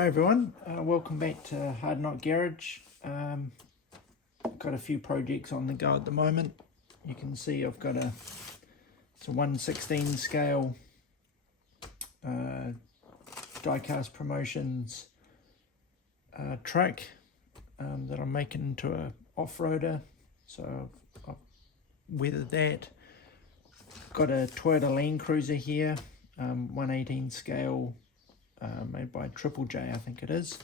Hi everyone, welcome back to Hard Knot Garage. Got a few projects on the go at the moment. You can see I've got it's a 1/16 scale Diecast Promotions truck that I'm making into a off-roader. So I've weathered that. Got a Toyota Land Cruiser here, 1/18 scale. Made by Triple J, I think it is.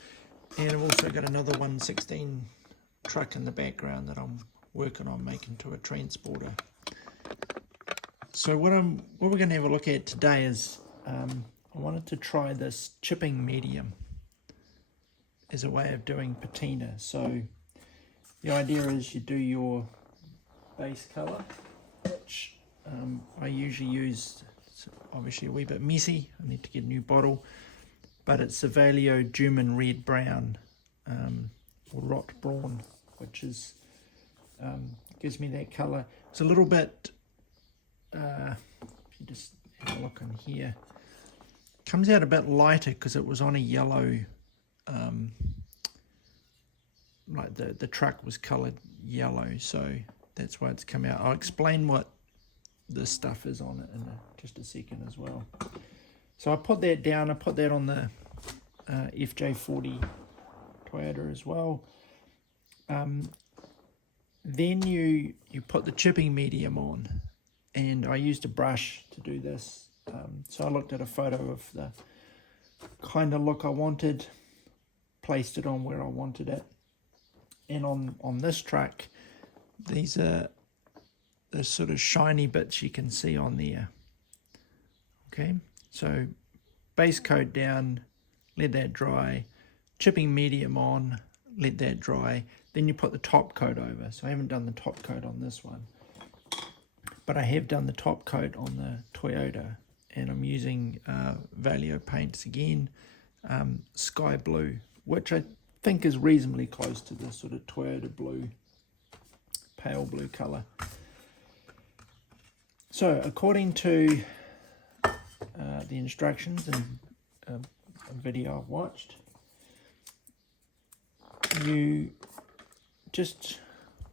And I've also got another 1/16 truck in the background that I'm working on making to a transporter. So what we're going to have a look at today is I wanted to try this chipping medium as a way of doing patina. So the idea is you do your base color, which I usually use. It's obviously a wee bit messy. I need to get a new bottle. But it's the Vallejo German Red Brown, or Rot Braun, which is gives me that colour. It's a little bit, if you just have a look in here, comes out a bit lighter because it was on a yellow, like the truck was coloured yellow, so that's why it's come out. I'll explain what this stuff is on it in just a second as well. So I put that down, I put that on the FJ40 Toyota as well. Then you put the chipping medium on, and I used a brush to do this. So I looked at a photo of the kind of look I wanted, placed it on where I wanted it. And on this truck, these are the sort of shiny bits you can see on there. Okay. So base coat down, let that dry, chipping medium on, let that dry, then you put the top coat over. So I haven't done the top coat on this one, but I have done the top coat on the Toyota, and I'm using Vallejo paints again, sky blue, which I think is reasonably close to the sort of Toyota blue, pale blue colour. So according to the instructions and a video I've watched, you just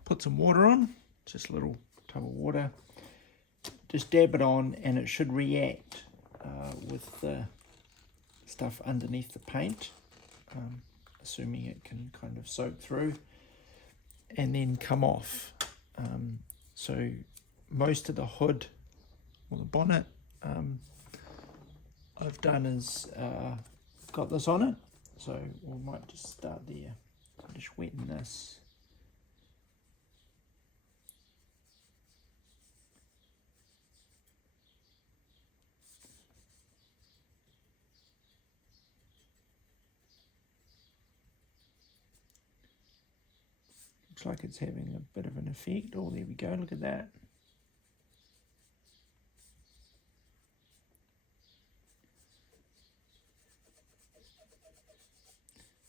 put some water on, just a little tub of water, just dab it on, and it should react with the stuff underneath the paint, assuming it can kind of soak through and then come off. So most of the hood or the bonnet I've done is got this on it, so we might just start there. So just wetting this. Looks like it's having a bit of an effect. Oh, there we go, look at that.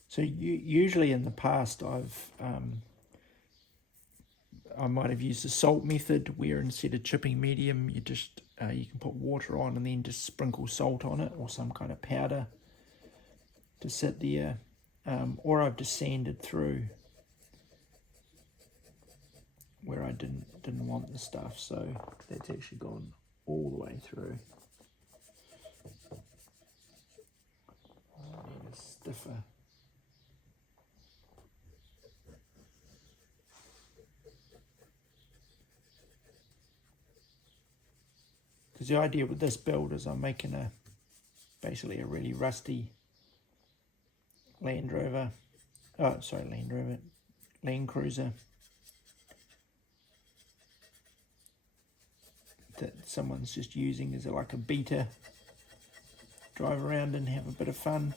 So usually in the past I might have used the salt method, where instead of chipping medium, you just you can put water on and then just sprinkle salt on it, or some kind of powder to sit there, or I've just sanded through where I didn't want the stuff, so that's actually gone all the way through. I need a stiffer. Because the idea with this build is I'm making basically a really rusty Land Cruiser that someone's just using as like a beater, drive around and have a bit of fun.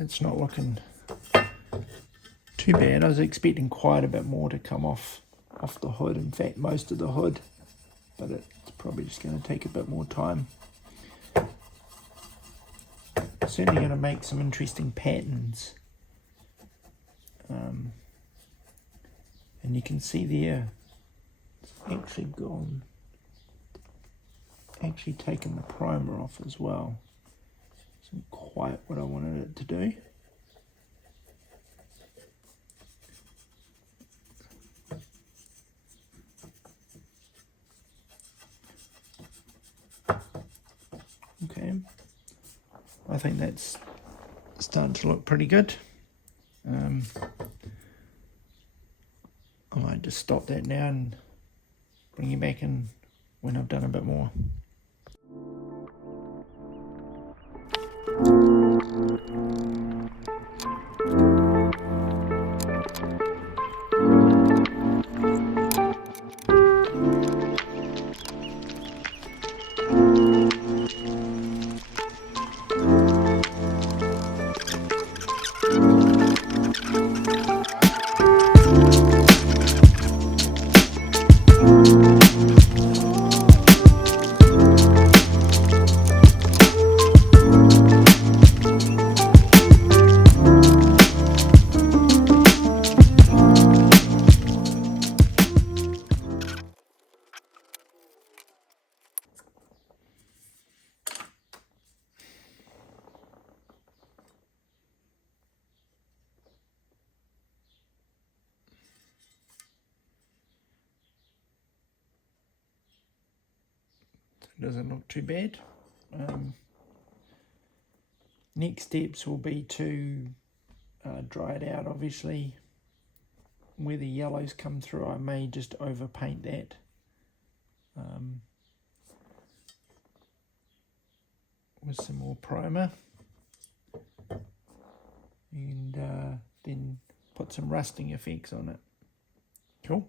It's not looking too bad. I was expecting quite a bit more to come off the hood. In fact, most of the hood, but it's probably just going to take a bit more time. Certainly going to make some interesting patterns And you can see there, it's actually taken the primer off as well. Isn't quite what I wanted it to do. Okay, I think that's starting to look pretty good. I might just stop that now and bring you back in when I've done a bit more. Doesn't look too bad. Next steps will be to dry it out. Obviously, where the yellows come through, I may just overpaint that. With some more primer, and then put some rusting effects on it. Cool.